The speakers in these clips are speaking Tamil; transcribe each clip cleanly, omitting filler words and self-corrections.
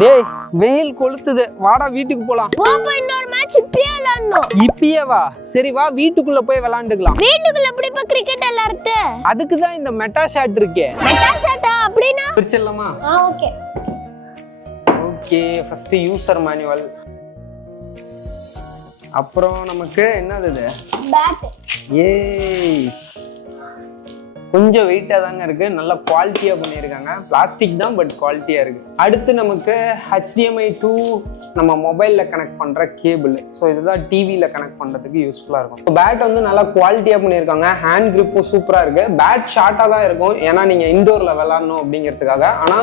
டேய் வெயில் கொளுத்துது, வாடா வீட்டுக்கு போலாம். பாப்பா இன்னொரு மேட்ச் இப்பயே விளையாடணும். இப்பயே வா. சரி வா, வீட்டுக்குள்ள போய் விளையாண்டுக்கலாம். வீட்டுக்குள்ள எப்படிப்பா கிரிக்கெட் விளையாடுறது? அதுக்கு தான் இந்த மெட்டா ஷாட் இருக்கே. மெட்டா ஷாட்டா அப்படினா? பிரிச்சலாமா? Okay. Okay, first user manual. அப்புறம் நமக்கு என்னது இது? பேட். ஏய், கொஞ்சம் வெயிட்டா தாங்க இருக்கு, நல்ல குவாலிட்டியா பண்ணியிருக்காங்க. பிளாஸ்டிக் தான், பட் குவாலிட்டியா இருக்கு. அடுத்து நமக்கு HDMI to நம்ம மொபைல்ல கனெக்ட் பண்ற கேபிள். ஸோ இதுதான் டிவியில கனெக்ட் பண்றதுக்கு யூஸ்ஃபுல்லா இருக்கும். பேட் வந்து நல்லா குவாலிட்டியா பண்ணியிருக்காங்க. ஹேண்ட் கிரிப்பும் சூப்பரா இருக்கு. பேட் ஷார்ட்டா தான் இருக்கும், ஏன்னா நீங்க இண்டோர்ல விளாடணும் அப்படிங்கிறதுக்காக. ஆனா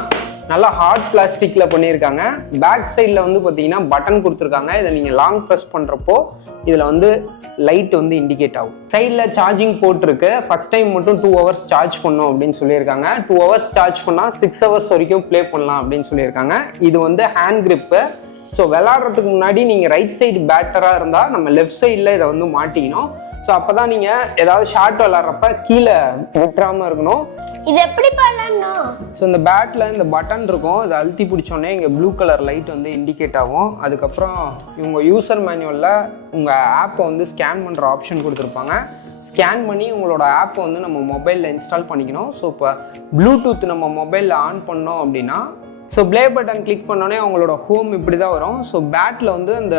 நல்லா ஹார்ட் பிளாஸ்டிக்ல பண்ணியிருக்காங்க. பேக் சைட்ல வந்து பார்த்தீங்கன்னா பட்டன் கொடுத்துருக்காங்க. இதை நீங்க லாங் ப்ரெஸ் பண்றப்போ இதுல வந்து லைட் வந்து இண்டிகேட் ஆகும். சைட்ல சார்ஜிங் போர்ட் இருக்கு. ஃபர்ஸ்ட் டைம் மட்டும் 2 hours சார்ஜ் பண்ணோம் அப்படின்னு சொல்லியிருக்காங்க. 2 hours சார்ஜ் பண்ணா 6 hours வரைக்கும் ப்ளே பண்ணலாம் அப்படின்னு சொல்லியிருக்காங்க. இது வந்து ஹேண்ட் கிரிப்பு. ஸோ விளாடுறதுக்கு முன்னாடி நீங்கள் ரைட் சைடு பேட்டராக இருந்தால் நம்ம லெஃப்ட் சைடில் இதை வந்து மாட்டிக்கணும். ஸோ அப்போ தான் நீங்கள் ஏதாவது ஷார்ட் விளாட்றப்ப கீழே விட்டுறாமல் இருக்கணும். இது எப்படி பண்ணணும்? ஸோ இந்த பேட்டில் இந்த பட்டன் இருக்கும், இதை அழுத்தி பிடிச்சோடனே இங்கே ப்ளூ கலர் லைட் வந்து இண்டிகேட் ஆகும். அதுக்கப்புறம் இவங்க யூசர் மேனுவலில் உங்கள் ஆப்பை வந்து ஸ்கேன் பண்ணுற ஆப்ஷன் கொடுத்துருப்பாங்க. ஸ்கேன் பண்ணி உங்களோட ஆப்பை வந்து நம்ம மொபைலில் இன்ஸ்டால் பண்ணிக்கணும். ஸோ இப்போ ப்ளூடூத் நம்ம மொபைலில் ஆன் பண்ணோம் அப்படின்னா, ஸோ ப்ளே பட்டன் கிளிக் பண்ணோடனே அவங்களோட ஹோம் இப்படி தான் வரும். ஸோ பேட்டில் வந்து அந்த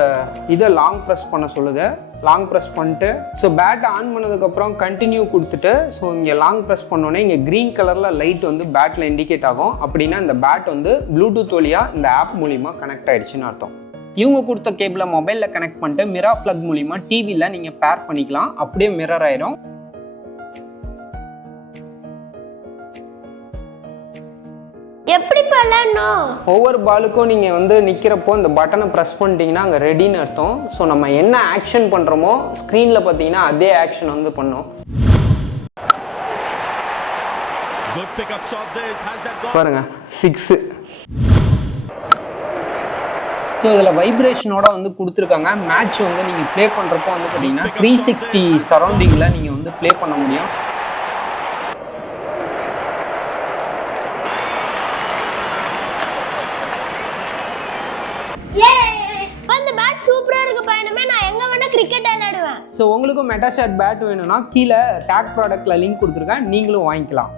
இதை லாங் ப்ரெஸ் பண்ண சொல்லுது. லாங் ப்ரெஸ் பண்ணிட்டு ஸோ பேட்டை ஆன் பண்ணதுக்கப்புறம் கண்டினியூ கொடுத்துட்டு ஸோ இங்கே லாங் ப்ரெஸ் பண்ணோடனே இங்கே க்ரீன் கலரில் லைட் வந்து பேட்டில் இண்டிகேட் ஆகும். அப்படின்னா இந்த பேட் வந்து ப்ளூடூத் வழியாக இந்த ஆப் மூலிமா கனெக்ட் ஆகிடுச்சின்னு அர்த்தம். இவங்க கொடுத்த கேபிளை மொபைலில் கனெக்ட் பண்ணிட்டு மிரா ப்ளக் மூலிமா டிவியில் நீங்கள் பேர் பண்ணிக்கலாம். அப்படியே மிரர் ஆயிரும். எப்படி பண்ணணும்? ஒவ்வொரு பாலுக்கும் நீங்கள் வந்து நிற்கிறப்போ இந்த பட்டனை ப்ரெஸ் பண்ணிட்டீங்கன்னா அங்கே ரெடின்னு அர்த்தம். ஸோ நம்ம என்ன ஆக்ஷன் பண்ணுறோமோ ஸ்க்ரீனில் பார்த்தீங்கன்னா அதே ஆக்ஷன் வந்து பண்ணும். பாருங்க 6. ஸோ இதில் வைப்ரேஷனோட வந்து கொடுத்துருக்காங்க. மேட்ச் வந்து நீங்கள் ப்ளே பண்ணுறப்போ வந்து பார்த்தீங்கன்னா 360 சரௌண்டிங்கில் நீங்கள் வந்து ப்ளே பண்ண முடியும். சூப்பரா இருக்கு பையனமே, நான் எங்க வேணா கிரிக்கெட் விளையாடுவேன். ஸோ உங்களுக்கும் மெட்டா ஷாட் பேட் வேணும்னா கீழே டேக் ப்ராடக்ட்ல லிங்க் கொடுத்துருக்கேன், நீங்களும் வாங்கிக்கலாம்.